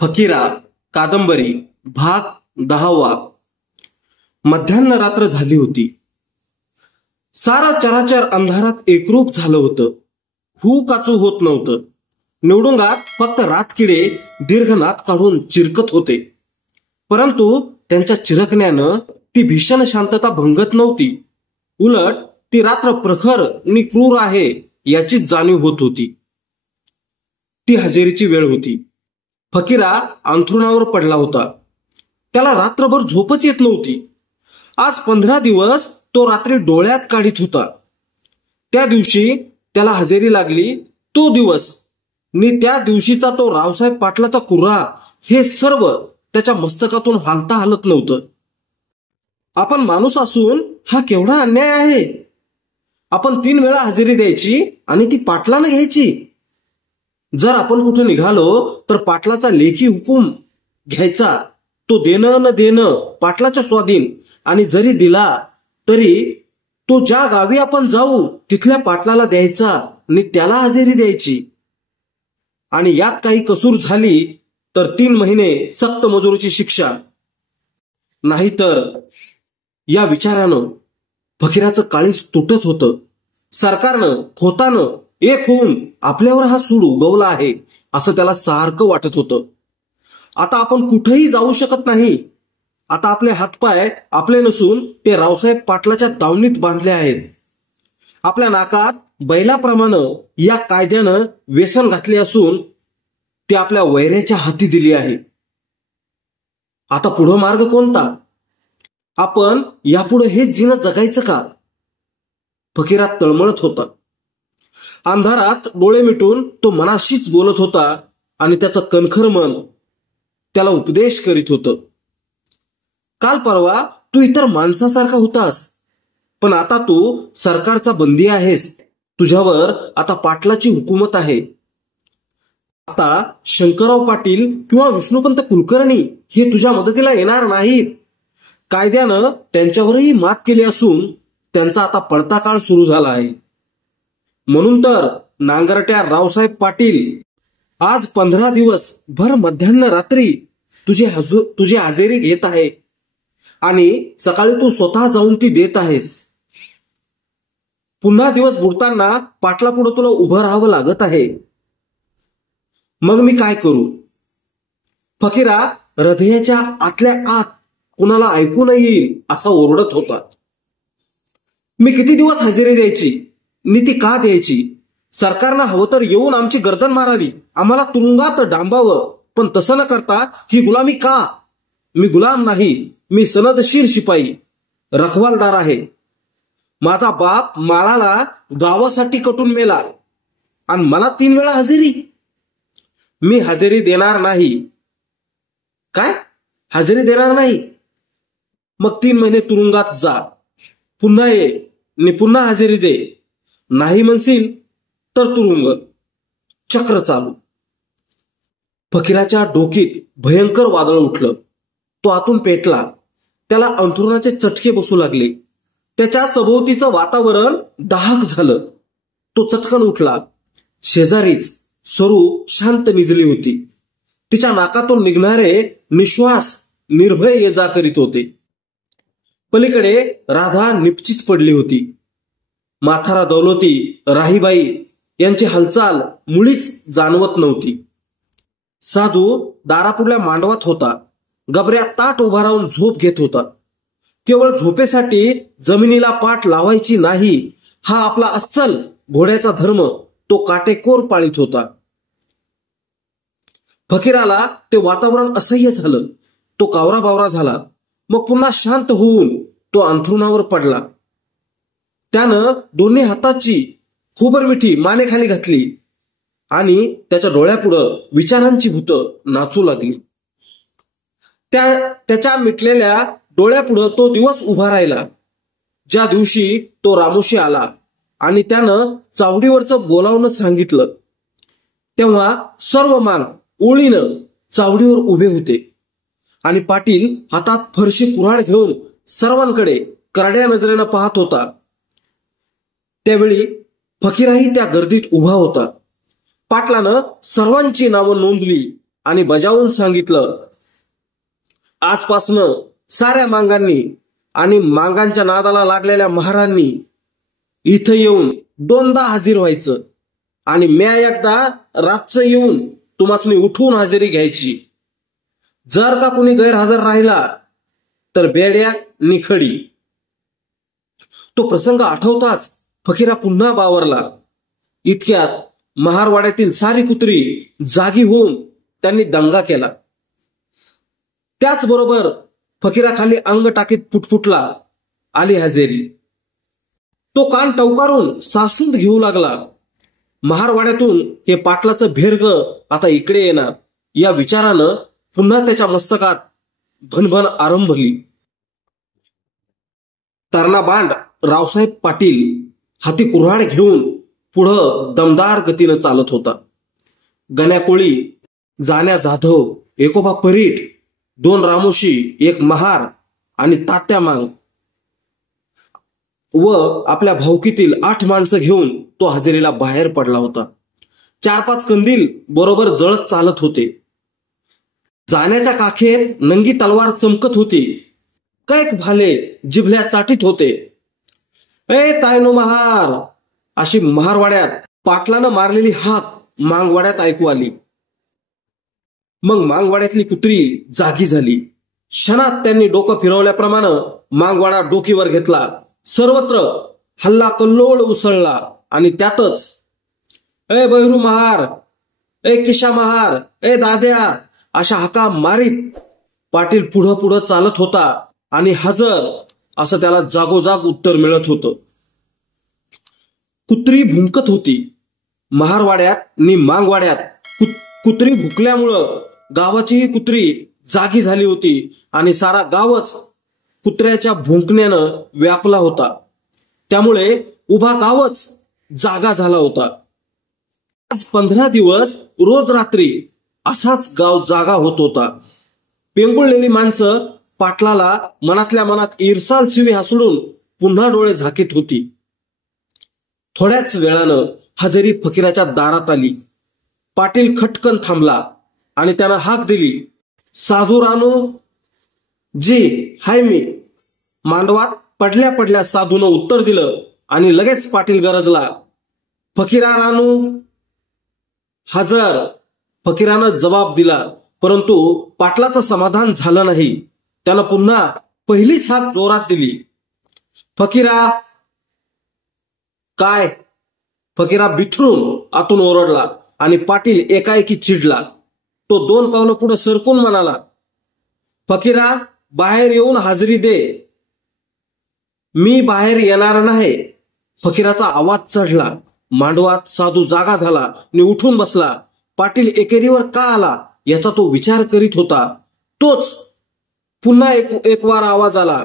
फकीरा कादंबरी भाग 10वा। मध्यान्ह रात्र झाली होती. सारा चराचर अंधारात एकरूप झालं होतं. हू काचू होत नव्हतं. निवडुंगात फक्त रातकिडे दीर्घनाद काढून चिरकत होते. परंतु त्यांच्या चिरकण्यानं ती भीषण शांतता भंगत नव्हती. उलट ती रात्र प्रखर आणि क्रूर आहे याचीच जाणीव होत होती. ती हजेरीची वेळ होती. फकीरा अंथरुणावर पडला होता. त्याला रात्रभर झोपच येत नव्हती. आज 15 दिवस तो रात्री डोळ्यात काढीत होता. त्या दिवशी त्याला हजेरी लागली तो दिवस आणि त्या दिवशीचा तो रावसाहेब पाटलाचा कुर्रा हे सर्व त्याच्या मस्तकातून हालता हलत नव्हतं. आपण माणूस असून हा केवढा अन्याय आहे. आपण 3 वेळा हजेरी द्यायची आणि ती पाटलानं घ्यायची. जर आपण कुठे निघालो तर पाटलाचा लेखी हुकूम घ्यायचा. तो देणं न देणं पाटलाच्या स्वाधीन, आणि जरी दिला तरी तो ज्या गावी आपण जाऊ तिथल्या पाटलाला द्यायचा आणि त्याला हजेरी द्यायची. आणि यात काही कसूर झाली तर 3 महिने सक्त मजुरीची शिक्षा. नाहीतर या विचारानं फकीराचं काळीज तुटत होतं. सरकारनं खोतानं एक होऊन आपल्यावर हा सूड उगवला आहे असं त्याला सारखं वाटत होतं. आता आपण कुठेही जाऊ शकत नाही. आता आपले हातपाय आपले नसून ते रावसाहेब पाटलाच्या दावणीत बांधले आहेत. आपल्या नाकात बैलाप्रमाणे या कायद्यानं व्यसन घातले असून ते आपल्या वैऱ्याच्या हाती दिली आहे. आता पुढं मार्ग कोणता? आपण यापुढे हेच जीवन जगायचं का? फकीरात तळमळत होता. अंधारात डोळे मिटून तो मनाशीच बोलत होता आणि त्याचं कणखर मन त्याला उपदेश करीत होतं. काल परवा तू इतर माणसासारखा होतास, पण आता तू सरकारचा बंदी आहेस. तुझ्यावर आता पाटलाची हुकूमत आहे. आता शंकरराव पाटील किंवा विष्णुपंत कुलकर्णी हे तुझ्या मदतीला येणार नाहीत. कायद्यानं त्यांच्यावरही मात केली असून त्यांचा आता पडता काळ सुरू झाला आहे. म्हणून तर नांगरट्या रावसाहेब पाटील आज 15 दिवस भर मध्यान्ह रात्री तुझी हजेरी घेत आहे आणि सकाळी तू स्वतः जाऊन ती देत आहेस. पुन्हा दिवस बुडताना पाटलापुढे तुला उभं राहावं लागत आहे. मग मी काय करू? फकीरा हृदयाच्या आतल्या आत कुणाला ऐकू न येईल असा ओरडत होता. मी किती दिवस हजेरी द्यायची? नीती का द्यायची? सरकारनं हवं तर येऊन आमची गर्दन मारावी, आम्हाला तुरुंगात डांबावं, पण तसं न करता ही गुलामी का? मी गुलाम नाही, मी सनदशीर शिपाई, रखवालदार आहे. माझा बाप माळाला गावासाठी कटून मेला आणि मला 3 वेळा हजेरी. मी हजेरी देणार नाही. काय? हजेरी देणार नाही? मग 3 महिने तुरुंगात जा, पुन्हा ये आणि पुन्हा हजेरी दे. नाही म्हणशील तर तुरुंग. चक्र चालू. फकीराच्या डोकीत भयंकर वादळ उठलं. तो आतून पेटला. त्याला अंथरुणाचे चटके बसू लागले. त्याच्या सभोवतीचं वातावरण दाहक झालं. तो चटकन उठला. शेजारीच सरू शांत निजली होती. तिच्या नाकातून निघणारे निश्वास निर्भय ये जा करीत होते. पलीकडे राधा निपचित पडली होती. माथारा दौलती राहीबाई यांची हालचाल मुळीच जाणवत नव्हती. साधू दारापुढल्या मांडवात होता. गबऱ्या ताट उभा राहून झोप घेत होता. केवळ झोपेसाठी जमिनीला पाठ लावायची नाही हा आपला अस्सल घोड्याचा धर्म तो काटेकोर पाळीत होता. फकीराला ते वातावरण असह्य झालं. तो कावरा बावरा झाला. मग पुन्हा शांत होऊन तो अंथरुणावर पडला. त्यानं दोन्ही हाताची खोबरमिठी मानेखाली घातली आणि त्याच्या डोळ्यापुढं विचारांची भूतं नाचू लागली. त्याच्या मिटलेल्या डोळ्यापुढं तो दिवस उभा राहिला ज्या दिवशी तो रामोशी आला आणि त्यानं चावडीवरचं बोलावणं सांगितलं. तेव्हा सर्व मान ओळीनं चावडीवर उभे होते आणि पाटील हातात फरशी कुऱ्हाड घेऊन सर्वांकडे करड्या नजरेनं पाहत होता. त्यावेळी फकीराही त्या गर्दीत उभा होता. पाटलानं सर्वांची नावं नोंदली आणि बजावून सांगितलं, आजपासनं साऱ्या मांगांनी आणि मांगांच्या नादाला लागलेल्या महारांनी इथं येऊन दोनदा हजर व्हायचं आणि म्या एकदा रातचं येऊन तुम्हासनी उठवून हजेरी घ्यायची. जर का कुणी गैरहजर राहिला तर बेड्या निखडी. तो प्रसंग आठवताच फकीरा पुन्हा बावरला. इतक्यात महारवाड्यातील सारी कुत्री जागी होऊन त्यांनी दंगा केला. त्याचबरोबर फकीराखाली अंग टाकीत फुटफुटला. आली हजेरी. तो कान टवकारून सासून घेऊ लागला. महारवाड्यातून हे पाटलाचं भेरग आता इकडे येणार या विचारानं पुन्हा त्याच्या मस्तकात भनभन आरंभली. तरणा रावसाहेब पाटील हाती कुऱ्हाड घेऊन पुढं दमदार गतीनं चालत होता. गण्या कोळी, जाण्या जाधव, एकोबा परीट, 2 रामोशी, 1 महार आणि तात्या मांग व आपल्या भाऊकीतील 8 माणसं घेऊन तो हजेरीला बाहेर पडला होता. 4-5 कंदील बरोबर जळत चालत होते. जाण्याच्या काखेत नंगी तलवार चमकत होती. कैक भाले जिभल्या चाटीत होते. ए तायनो महार अशी महारवाड्यात पाटलानं मारलेली हाक मांगवाड्यात ऐकू आली. मग मांगवाड्यातली कुत्री जागी झाली. क्षणात त्यांनी डोकं फिरवल्याप्रमाणे मांगवाडा डोकीवर घेतला. सर्वत्र हल्ला कल्लोळ उसळला आणि त्यातच ए बहिरू महार, ए किशा महार, ए दाद्या अशा हाका मारीत पाटील पुढं पुढं चालत होता आणि हजर असं त्याला जागोजाग उत्तर मिळत होतं. कुत्री भुंकत होती. महारवाड्यात नि मांगवाड्यात कुत्री भुकल्यामुळं गावाचीही कुत्री जागी झाली होती आणि सारा गावच कुत्र्याच्या भुंकण्यानं व्यापला होता. त्यामुळे उभा गावच जागा झाला होता. आज 15 दिवस रोज रात्री असाच गाव जागा होत होता. पेंगुळलेली माणसं पाटलाला मनातल्या मनात ईर्षाल शिवी हसडून पुन्हा डोळे झाकीत होती. थोड्याच वेळानं हजेरी फकीराच्या दारात आली. पाटील खटकन थांबला आणि त्यानं हाक दिली, साधू रानू जी हाय मी. मांडवात पडल्या पडल्या साधूनं उत्तर दिलं आणि लगेच पाटील गरजला, फकीरा रानू. हजर. फकीरानं जबाब दिला, परंतु पाटलाचं समाधान झालं नाही. त्यानं पुन्हा पहिलीच हाक जोरात दिली, फकीरा. काय? फकीरा बिथरून आतून ओरडला आणि पाटील एकाएकी चिडला. तो 2 पावलं पुढे सरकून म्हणाला, फकीरा बाहेर येऊन हजेरी दे. मी बाहेर येणार नाही. फकीराचा आवाज चढला. मांडवात साधू जागा झाला आणि उठून बसला. पाटील एकेरीवर का आला याचा तो विचार करीत होता. तोच पुन्हा एक वार आवाज आला,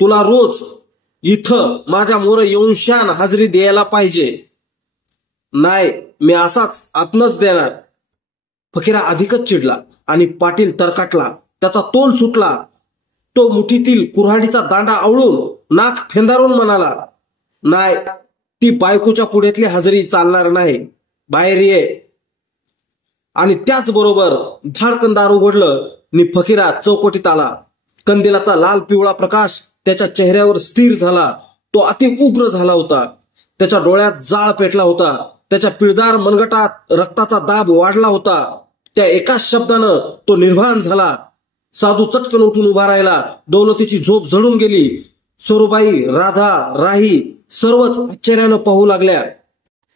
तुला रोज इथं माझ्या मोर येऊन शान हजेरी द्यायला पाहिजे. नाही, मी असाच आतनच देणार. फकीरा अधिकच चिडला आणि पाटील तरकाटला. त्याचा तोल सुटला. तो मुठीतील कुऱ्हाडीचा दांडा आवळून नाक फेंदारून म्हणाला, नाही, ती बायकोच्या पुढ्यातली हजेरी चालणार नाही. बाहेर ये. आणि त्याचबरोबर धाडकन दार उघडलं आणि फकीरा चौकटीत आला. कंदिलाचा लाल पिवळा प्रकाश त्याच्या चेहऱ्यावर स्थिर झाला. तो अति उग्र झाला होता. त्याच्या डोळ्यात जाळ पेटला होता. त्याच्या पिळदार मनगटात रक्ताचा दाब वाढला होता. त्या एकाच शब्दानं तो निर्वाण झाला. साधू चटकन उठून उभा राहिला. दौलतीची झोप झडून गेली. सरूबाई, राधा, राही सर्वच आश्चर्यानं पाहू लागल्या.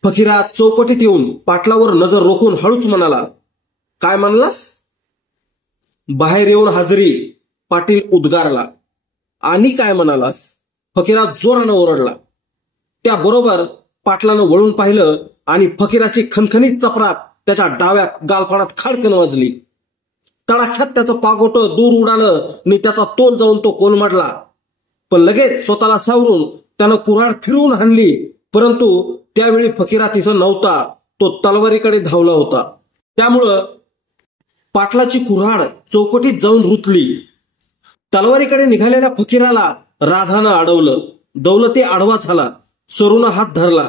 फकीरा चौकटीत येऊन पाटलावर नजर रोखून हळूच म्हणाला, काय म्हणलास? बाहेर येऊन हजेरी. पाटील उद्गारला. आणि काय म्हणालास? फकीरा जोरानं ओरडला. त्याबरोबर पाटलानं वळून पाहिलं आणि फकीराची खणखणीत चपराक त्याच्या डाव्या गालफाडात खाडकन वाजली. तडाख्यात त्याचं पागोटं दूर उडालं आणि त्याचा तोल जाऊन तो कोलमडला. पण लगेच स्वतःला सावरून त्यानं कुऱ्हाड फिरवून हाणली. परंतु त्यावेळी फकीरा तिथं नव्हता. तो तलवारीकडे धावला होता. त्यामुळं पाटलाची कुऱ्हाड चौकटीत जाऊन रुतली. तलवारीकडे निघालेल्या फकीराला राधानं अडवलं. दौलती आडवा झाला. सरूनं हात धरला.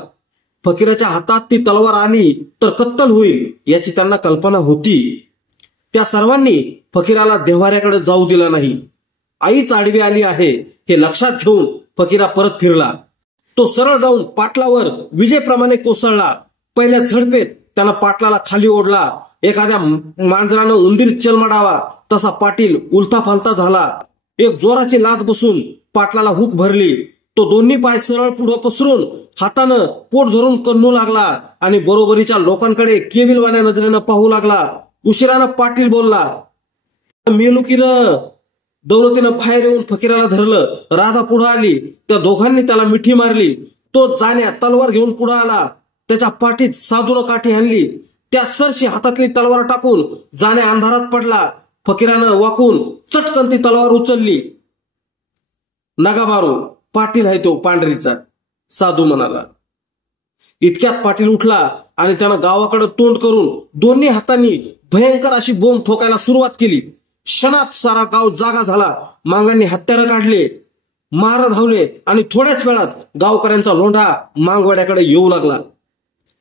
फकीराच्या हातात ती तलवार आली तर कत्तल होईल याची त्यांना कल्पना होती. त्या सर्वांनी फकीराला देव्हाऱ्याकडे जाऊ दिला नाही. आईच आडवी आली आहे हे लक्षात घेऊन फकीरा परत फिरला. तो सरळ जाऊन पाटलावर विजेप्रमाणे कोसळला. पहिल्या झडपेत त्यानं पाटलाला खाली ओढला. एखाद्या मांजरानं उंदीर चलमडावा तसा पाटील उलथा फालता झाला. एक जोराची लाथ बसून पाटलाला हुक भरली. तो दोन्ही पाय सरळ पुढे पसरून हातानं पोट धरून कन्नू लागला आणि बरोबरीच्या लोकांकडे केविलवाण्या नजरेनं पाहू लागला. उशिरानं पाटील बोलला, मेलू की र. दौलतीनं बाहेर येऊन फकीराला धरलं. राधा पुढे आली. त्या दोघांनी त्याला मिठी मारली. तो जाण्या तलवार घेऊन पुढे आला. त्याच्या पाठीत साधूनं काठी आणली. त्या सरशी हातातली तलवार टाकून जाण्या अंधारात पडला. फकीरानं वाकून चटकन ती तलवार उचलली. नगा मारू, पाटील आहे तो पांढरीचा, साधू म्हणाला. इतक्यात पाटील उठला आणि त्यानं गावाकडे तोंड करून दोन्ही हातांनी भयंकर अशी बोंब ठोकायला सुरुवात केली. क्षणात सारा गाव जागा झाला. मांगांनी हत्यारं काढले, मार धावले आणि थोड्याच वेळात गावकऱ्यांचा लोंढा मांगवाड्याकडे येऊ लागला.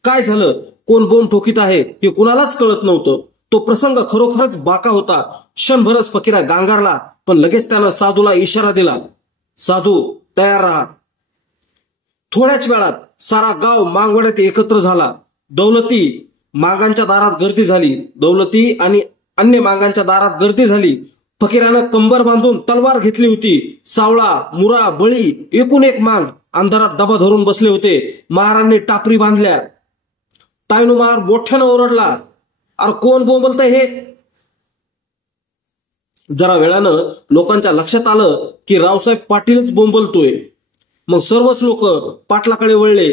काय झालं, कोण बोंब ठोकीत आहे हे कुणालाच कळत नव्हतं. तो प्रसंग खरोखरच बाका होता. क्षणभरच फकीरा गांगारला, पण लगेच त्यानं साधूला इशारा दिला, साधू तयार राहा. थोड्याच वेळात सारा गाव मांगवाड्यात एकत्र झाला. दौलती मांगांच्या दारात गर्दी झाली. दौलती आणि अन्य मांगांच्या दारात गर्दी झाली. फकीरानं कंबर बांधून तलवार घेतली होती. सावळा, मुरा, बळी एकूण एक मांग अंधारात दबा धरून बसले होते. महारांनी टापरी बांधल्या. तायनू महार मोठ्यानं ओरडला, अरे कोण बोंबलतंय हे. जरा वेळानं लोकांच्या लक्षात आलं की रावसाहेब पाटीलच बोंबलतोय. मग सर्वच लोक पाटलाकडे वळले.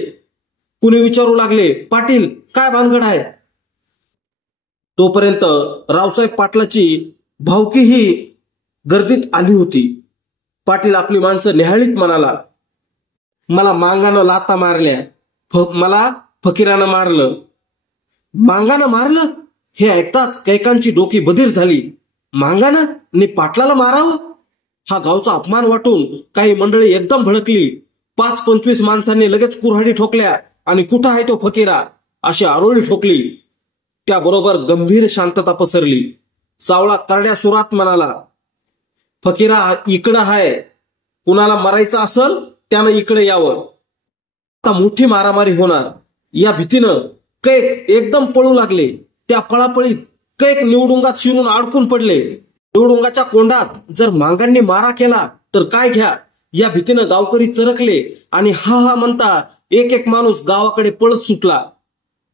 कुणी विचारू लागले, पाटील काय भानगड आहे. तोपर्यंत रावसाहेब पाटलाची भावकीही गर्दीत आली होती. पाटील आपली माणसं निहाळीत म्हणाला, मला मांगानं लाता मारल्या, मला फकीरानं मारलं. मांगानं मारलं हे ऐकताच कैकांची डोकी बधीर झाली. मांगानं नि पाटलाला मारावं, हा गावचा अपमान वाटून काही मंडळी एकदम भडकली. 5-25 माणसांनी लगेच कुऱ्हाडी ठोकल्या आणि कुठं आहे तो फकीरा अशी आरोळी ठोकली. त्याबरोबर गंभीर शांतता पसरली. सावळा करड्या सुरात म्हणाला, फकीरा इकडं आहे, कुणाला मरायचं असल त्यानं इकडे यावं. आता मोठी मारामारी होणार या भीतीनं कैक एकदम पळू लागले. त्या पळापळीत कैक निवडुंगात शिरून अडकून पडले. निवडुंगाच्या कोंडात जर मांगांनी मारा केला तर काय घ्या या भीतीनं गावकरी चरकले आणि हा हा म्हणता एक एक माणूस गावाकडे पळत सुटला.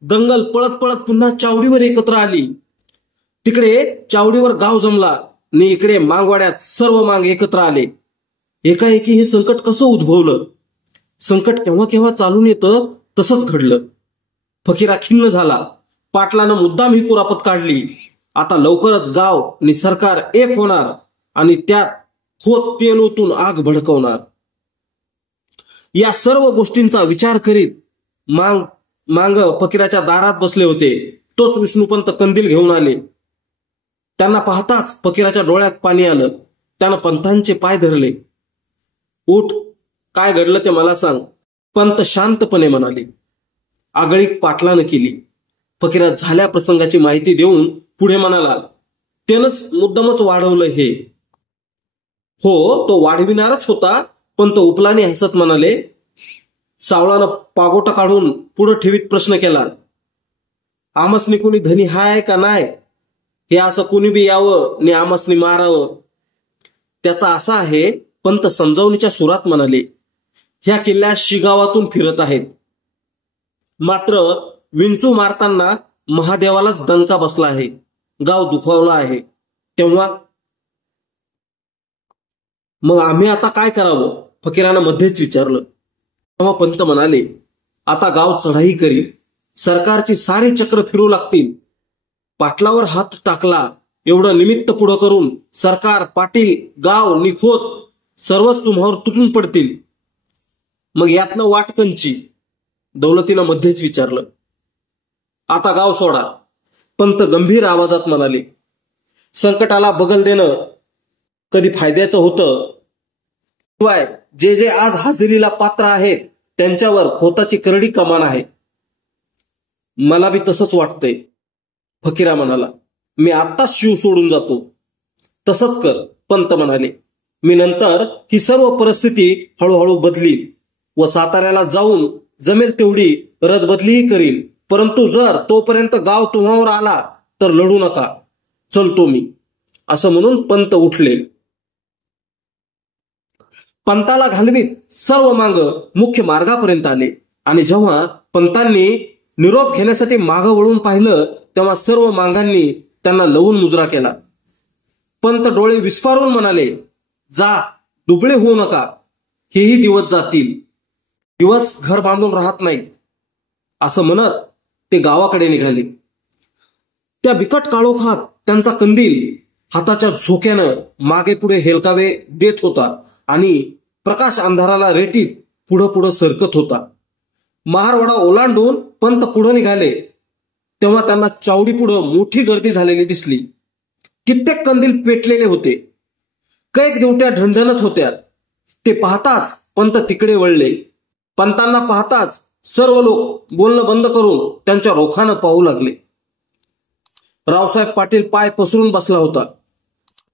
दंगल पळत पळत पुन्हा चावडीवर एकत्र आली. तिकडे चावडीवर गाव जमला आणि इकडे मांगवाड्यात सर्व मांग एकत्र आले. एकाएकी हे संकट कसं उद्भवलं. संकट केव्हा केव्हा चालून येतं तसंच घडलं. फकीरा खिन्न झाला. पाटलानं मुद्दाम ही कुरापत काढली. आता लवकरच गाव आणि सरकार एक होणार आणि त्यात खोत तेल ओतून आग भडकवणार. या सर्व गोष्टींचा विचार करीत मांग फकीराच्या दारात बसले होते. तोच विष्णुपंत कंदील घेऊन आले. त्यांना पाहताच फकीराच्या डोळ्यात पाणी आलं. त्यानं पंतांचे पाय धरले. उठ, काय घडलं ते मला सांग. पंत शांतपणे म्हणाले. आगळीक पाटलानं केली. फकीरा झाल्या प्रसंगाची माहिती देऊन पुढे म्हणाला, त्यानंच मुद्दामच वाढवलं हे. हो, तो वाढविणारच होता, पण तो उपलाने हसत म्हणाले. सावळानं पागोटा काढून पुढे ठेवीत प्रश्न केला, आमसनी कुणी धनी हाय का नाही. हे असं कुणी बी यावं आणि आमसनी मारावं. त्याचा असा आहे, पंत समजावणीच्या सुरात म्हणाले. ह्या किल्ल्यात शिगावातून फिरत आहेत. मात्र विंचू मारताना महादेवालाच दणका बसला आहे. गाव दुखावला आहे. तेव्हा मग आम्ही आता काय करावं, फकीरानं मध्येच विचारलं. तेव्हा पंत म्हणाले, आता गाव चढाई करील. सरकारची सारी चक्र फिरू लागतील. पाटलावर हात टाकला एवढं निमित्त पुढं करून सरकार, पाटील, गाव, निखोत सर्वच तुम्हावर तुटून पडतील. मग यातनं वाटकंची. दौलतीनं मध्येच विचारलं. आता गाव सोडा, पंत गंभीर आवाजात म्हणाले. संकटाला बगल देणं कधी फायद्याचं होतं. शिवाय जे जे आज हजेरीला पात्र आहेत त्यांच्यावर खोताची करडी कमान आहे. मला बी तसंच वाटतंय, फकीरा म्हणाला. मी आत्ताच शिव सोडून जातो. तसंच कर, पंत म्हणाले. मी नंतर ही सर्व परिस्थिती हळूहळू बदलील व साताऱ्याला जाऊन जमेल तेवढी रदबदलीही करील. परंतु जर तोपर्यंत गाव तुम्हावर आला तर लढू नका. चलतो मी, असं म्हणून पंत उठले. पंताला घालवीत सर्व मांग मुख्य मार्गापर्यंत आले आणि जेव्हा पंतांनी निरोप घेण्यासाठी मागं वळून पाहिलं तेव्हा सर्व मांगांनी त्यांना लवून मुजरा केला. पंत डोळे विस्फारून म्हणाले, जा, दुबळे होऊ नका. हेही दिवस जातील. दिवस घर बांधून राहत नाहीत. असं म्हणत ते गावाकडे निघाले. त्या बिकट काळोखात त्यांचा कंदील हाताच्या झोक्यानं मागे पुढे हेलकावे देत होता आणि प्रकाश अंधाराला रेटीत पुढं पुढं सरकत होता. महारवाडा ओलांडून पंत पुढे निघाले तेव्हा त्यांना चावडी पुढं मोठी गर्दी झालेली दिसली. कित्येक कंदील पेटलेले होते. कैक दिवट्या ढणढणत होत्या. ते पाहताच पंत तिकडे वळले. पंतांना पाहताच सर्व लोक बोलणं बंद करून त्यांच्या रोखानं पाहू लागले. रावसाहेब पाटील पाय पसरून बसला होता.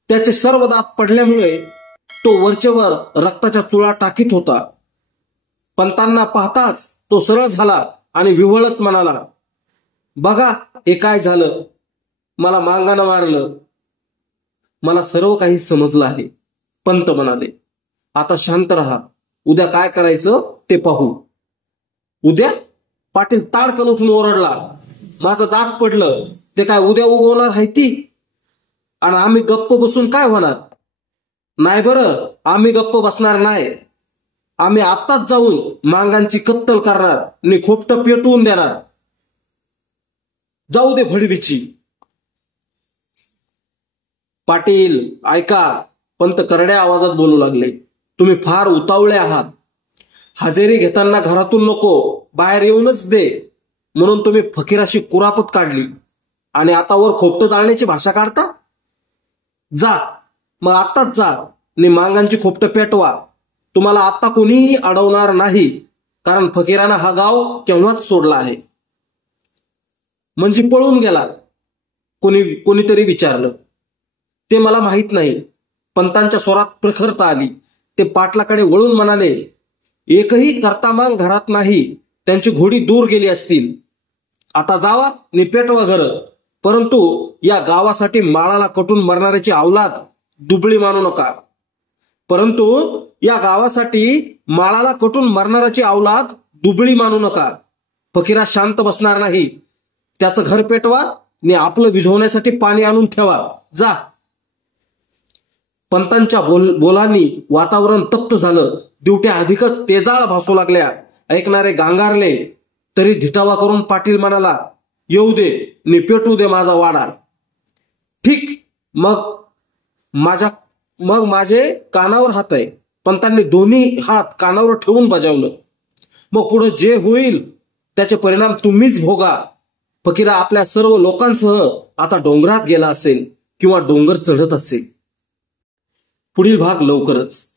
त्याचे सर्व दात पडल्यामुळे तो वरचेवर रक्ताच्या चुळा टाकीत होता. पंतांना पाहताच तो सरळ झाला आणि विव्हळत म्हणाला, बघा हे काय झालं. मला मांगानं मारलं. मला सर्व काही समजलं आहे, पंत म्हणाले. आता शांत रहा. उद्या काय करायचं ते पाहू. उद्या? पाटील ताडकन उठून ओरडला. माझं दात पडलं. ते काय उद्या उगवणार आहे ती? आणि आम्ही गप्प बसून काय होणार? नाही बरं, आम्ही गप्प बसणार नाही. आम्ही आत्ताच जाऊन मांगांची कत्तल करणार आणि खोपटं पेटवून देणार. जाऊ दे भडवीची. पाटील ऐका, पंत करड्या आवाजात बोलू लागले. तुम्ही फार उतावळे आहात. हजेरी घेताना घरातून नको, बाहेर येऊनच दे म्हणून तुम्ही फकीराशी कुरापत काढली आणि आता वर खोपटं जाळण्याची भाषा काढता. जा, मग आत्ताच जा आणि मांगांची खोपटं पेटवा. तुम्हाला आता कोणीही अडवणार नाही, कारण फकीरानं हा गाव केव्हाच सोडला आहे. म्हणजे पळून गेला? कोणीतरी विचारलं. ते मला माहित नाही. पंतांच्या स्वरात प्रखरता आली. ते पाटलाकडे वळून म्हणाले, एकही कर्तामांग घरात नाही. त्यांची घोडी दूर गेली असतील. आता जावा आणि पेटवा घर. परंतु या गावासाठी माळाला कटून मरणाऱ्याची औलाद दुबळी मानू नका. परंतु या गावासाठी माळाला कटून मरणाऱ्याची औलाद दुबळी मानू नका. फकीरा शांत बसणार नाही. त्याचं घर पेटवा आणि आपलं विझवण्यासाठी पाणी आणून ठेवा. जा. पंतांच्या बोलांनी वातावरण तप्त झालं. दिवट्या अधिकच तेजाळ भासू लागल्या. ऐकणारे गांगारले. तरी धिटावा करून पाटील म्हणाला, येऊ दे आणि पेटू दे माझा वाडा. ठीक, मग माझे कानावर हात आहे. पंतांनी दोन्ही हात कानावर ठेवून बजावलं. मग पुढे जे होईल त्याचे परिणाम तुम्हीच भोगा. फकीरा आपल्या सर्व लोकांसह आता डोंगरात गेला असेल किंवा डोंगर चढत असेल. पुढील भाग लवकरच.